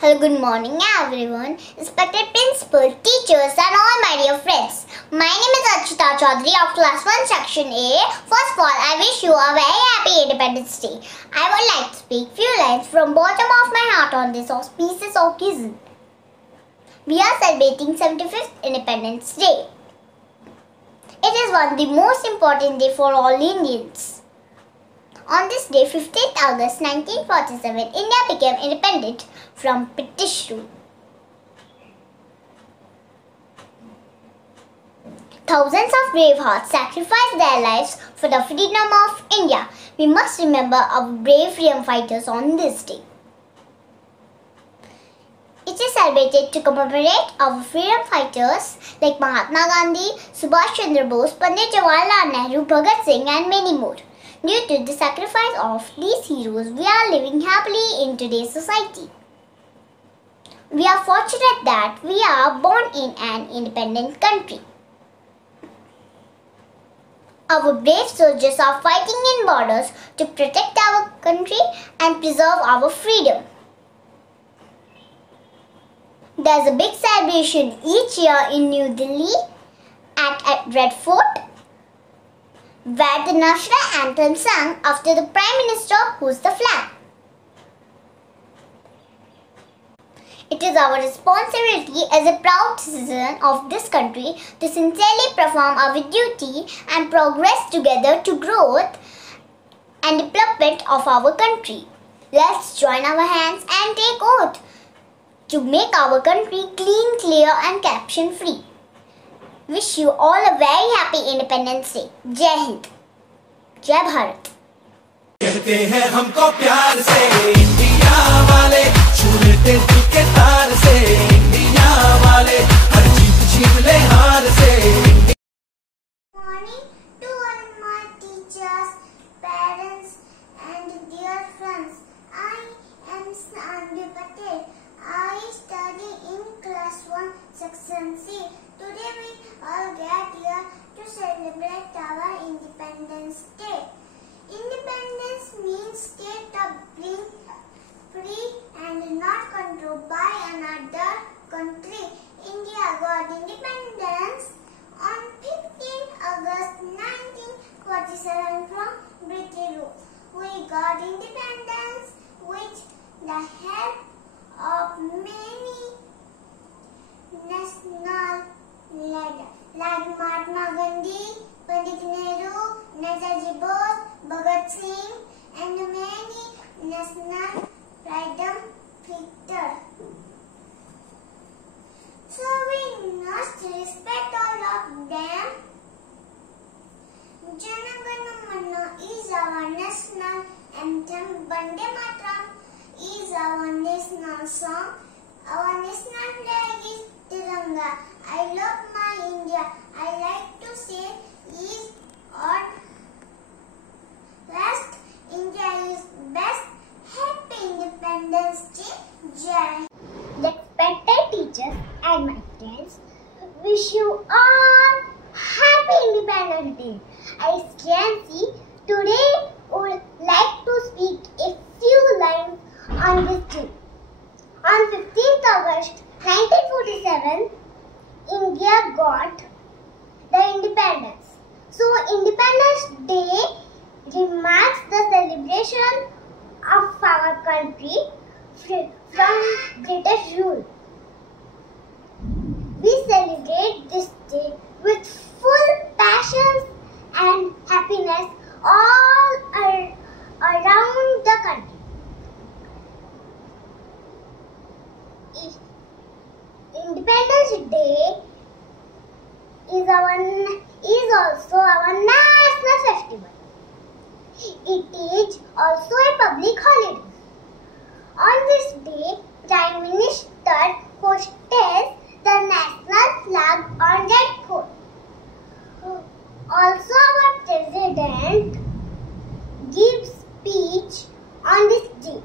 Hello, good morning everyone, respected principal, teachers and all my dear friends. My name is Archita Chaudhary of class 1 section A. First of all, I wish you a very happy Independence Day. I would like to speak few lines from bottom of my heart on this auspicious occasion. We are celebrating 75th Independence Day. It is one of the most important day for all Indians. On this day, 15th August 1947, India became independent from British rule. Thousands of brave hearts sacrificed their lives for the freedom of India. We must remember our brave freedom fighters on this day. It is celebrated to commemorate our freedom fighters like Mahatma Gandhi, Subhash Chandra Bose, Pandit Jawaharlal Nehru, Bhagat Singh and many more. Due to the sacrifice of these heroes, we are living happily in today's society. We are fortunate that we are born in an independent country. Our brave soldiers are fighting in borders to protect our country and preserve our freedom. There is a big celebration each year in New Delhi at Red Fort, where the national anthem sung after the Prime Minister hoists the flag. It is our responsibility as a proud citizen of this country to sincerely perform our duty and progress together to growth and development of our country. Let's join our hands and take oath to make our country clean, clear and corruption free. Wish you all a very happy Independence Day. Jai Hind. Jai Bharat. कहते हैं हमको प्यार से India वाले, छू लेते दिल के तार से इंडिया वाले, हर जीत छीन ले हार से। Morning to all my teachers, parents and dear friends. I am Sanju Patel. I study in class 1 section C. Today we all get here to celebrate our Independence Day. Independence means state of being free and not controlled by another country. India got independence on 15th August 1947 from British rule. We got independence with the help of many national leaders like Mahatma Gandhi, Pandit Nehru, Netaji Bose, Bhagat Singh and many national freedom fighters. So we must respect all of them. Jana Gana Mana is our national anthem. Vande Mataram is our national song. Our national flag is Tiranga. I love my India. I like to say is on best. India is best. Happy Independence Day. Jai. Respected teachers and my friends, wish you all happy Independence Day. I can see today would like to speak a few lines on this day. On 15th August 1947, India got the independence. So Independence Day remarks the celebration of our country from British rule. We celebrate this day with full passion and happiness all around the country. Independence Day is also our national festival. It is also a public holiday. On this day, Prime Minister hoists the national flag on Red Fort. Also, our President gives speech on this day.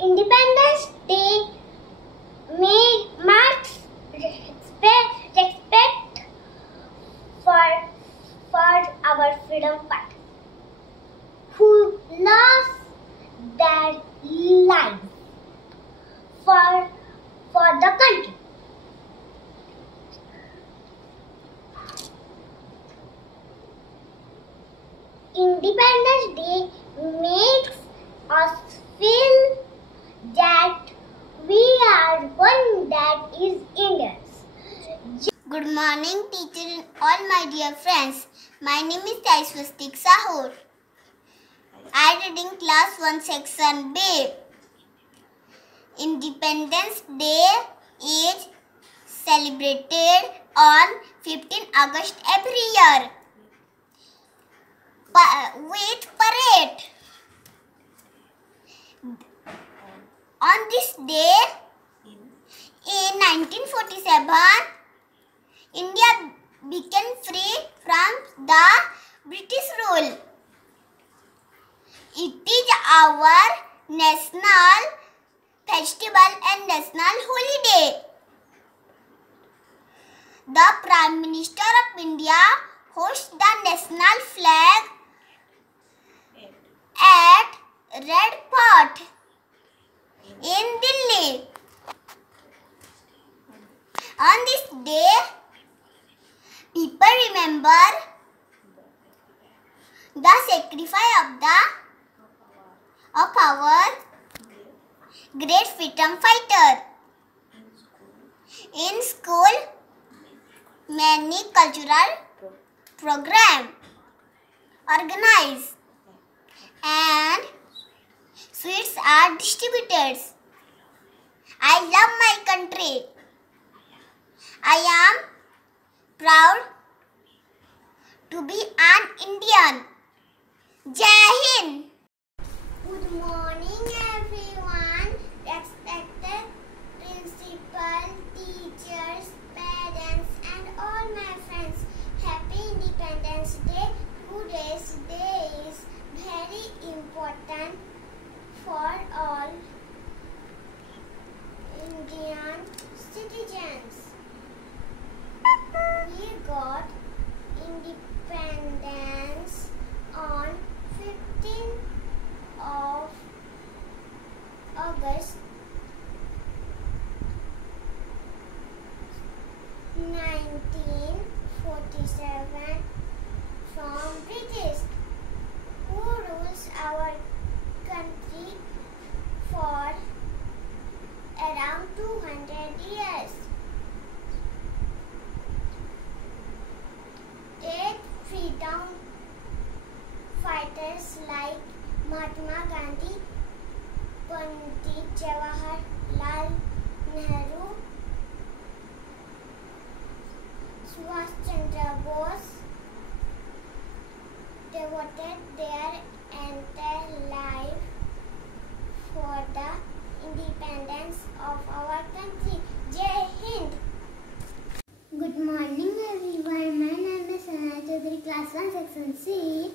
Independence Day marks respect for our freedom fighters who lost their lives for the country. Independence Day makes us feel that we are one, that is Indians. Good morning, teacher and all my dear friends. My name is Aishwastik Sahur. I read in class 1 section B. Independence Day is celebrated on 15 August every year with parade. On this day, in 1947, India became free from the British rule. It is our national festival and national holiday. The Prime Minister of India hoists the national flag at Red Fort in Delhi. On this day, people remember the sacrifice of our great freedom fighter. In school, many cultural programs organized and sweets are distributed. I love my country. I am proud to be an Indian. Jai Hind. Good morning, everyone. Respected principal, teachers, parents, and all my friends. Happy Independence Day. Today's day is very important for all Indian citizens. We got independence on 15th of August 1947 from British, who rules our country for around 200 years. Eight freedom fighters like Mahatma Gandhi, Pandit Jawaharlal Nehru, Subhash Chandra Bose devoted their entire life for the independence of our country. Jai Hind. Good morning, everyone. My name is Sanaya Chaudhary, class 1, section C.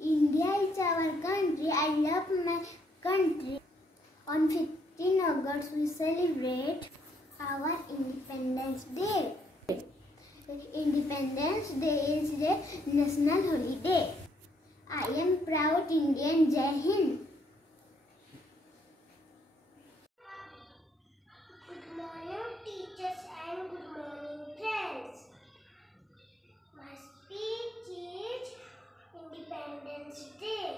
India is our country. I love my country. On 15 August, we celebrate our Independence Day. Independence Day is the national holiday. I am proud Indian. Jai Hind. Good morning, teachers, and good morning, friends. My speech is Independence Day.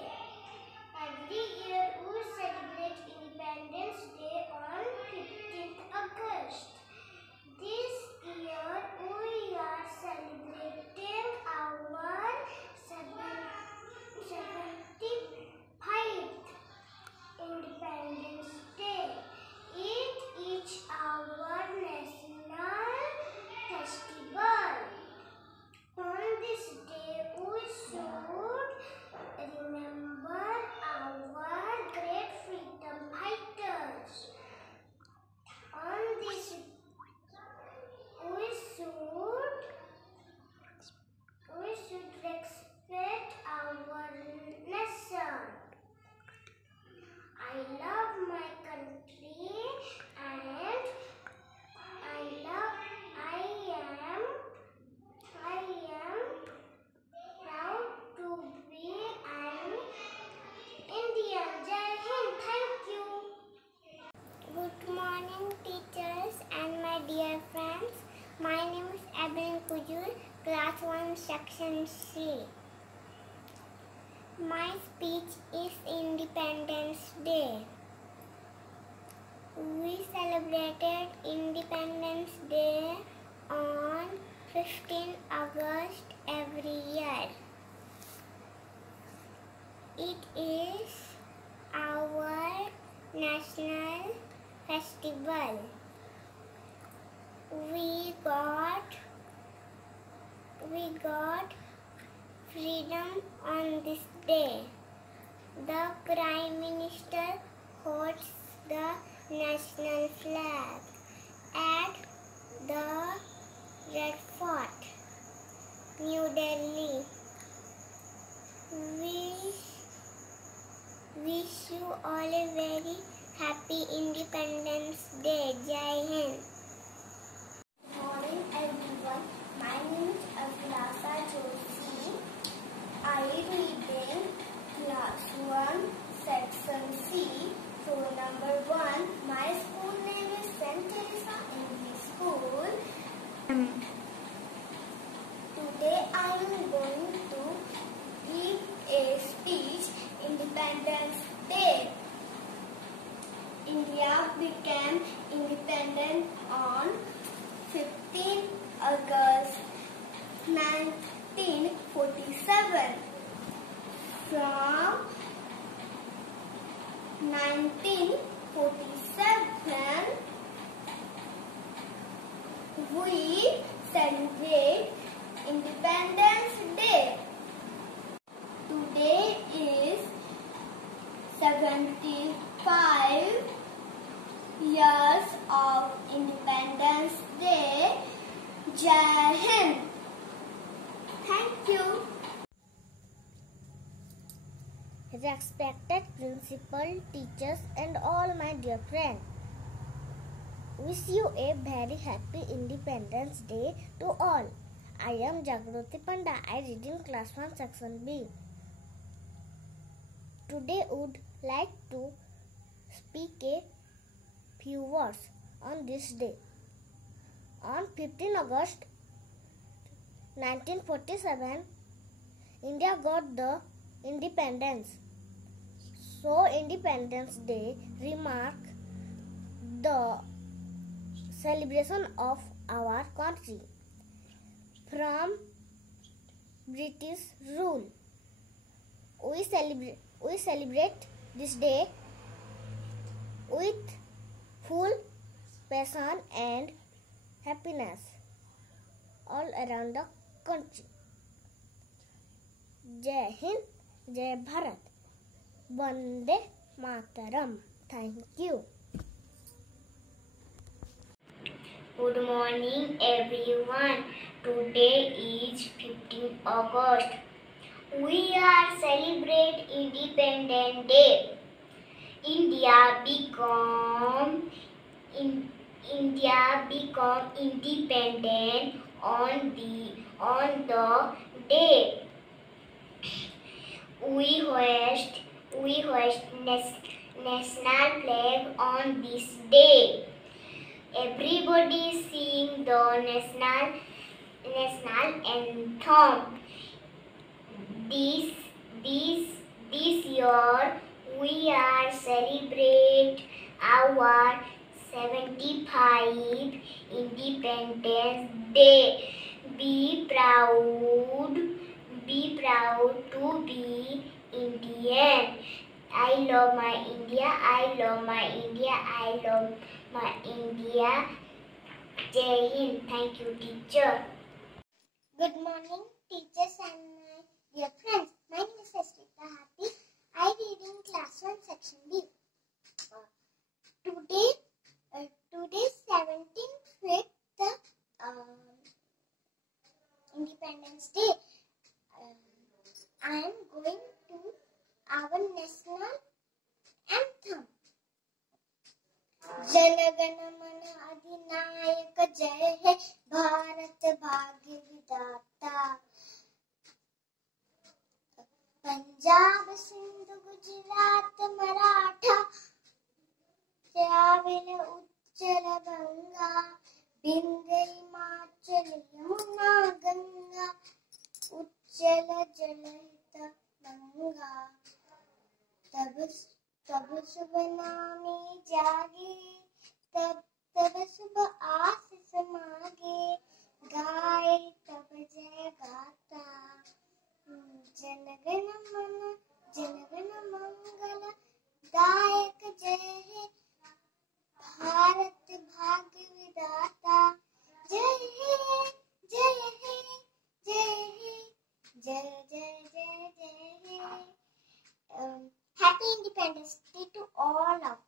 Every year we celebrate Independence Day on 15th August. This year we are celebrating our 75th 1 section C. My speech is Independence Day. We celebrated Independence Day on 15 August every year. It is our national festival. We got freedom on this day. The Prime Minister holds the national flag at the Red Fort, New Delhi. Wish you all a very happy Independence Day. Jai Hind. Good morning everyone. My name is Abhilasa Joshi. I read in class 1, section C, roll number 1. My school name is St. Teresa English School. Today I am going to give a speech, Independence Day. India became independent on 15 August 1947. From 1947, we celebrate Independence Day. Today is 75 years of Independence Day. Jai Hind. Thank you. Respected principal, teachers and all my dear friends, wish you a very happy Independence Day to all. I am Jagroti Panda. I read in class 1 section B. Today would like to speak a few words on this day. On 15 August 1947, India got the independence. So Independence Day remarks the celebration of our country from British rule. We celebrate this day with full passion and happiness all around the country. Jai Hind, Jai Bharat, Vande Mataram. Thank you. Good morning everyone. Today is 15 August. We are celebrate Independence Day. India become independent on the day. We hoist national flag on this day. Everybody sing the national anthem. This year we are celebrate our 75 Independence Day. Be proud to be Indian. I love my India. I love my India. I love my India. Jai Hind. Thank you, teacher. Good morning, teachers and my dear friends. My name is Asrita Happy. I read in class 1 section B. Today 17th Independence Day. I am going to our national anthem. जनगण मन अधिनायक जय है भारत भाग्य विधाता. पंजाब सिंध गुजरात मराठा द्राविड़ उच्चल गंगा विंध्य हिमाचल यमुना गंगा जल जल हित मंगा, तब सुबह नामी जागे, तब सुबह आशीष मांगे, गाए तब जय गाता। जनगण मंगल दायक जय हे, भारत भाग्य विधाता। जय हे जय हे जय हे, जय जय जय जय हे। Happy Independence Day to all of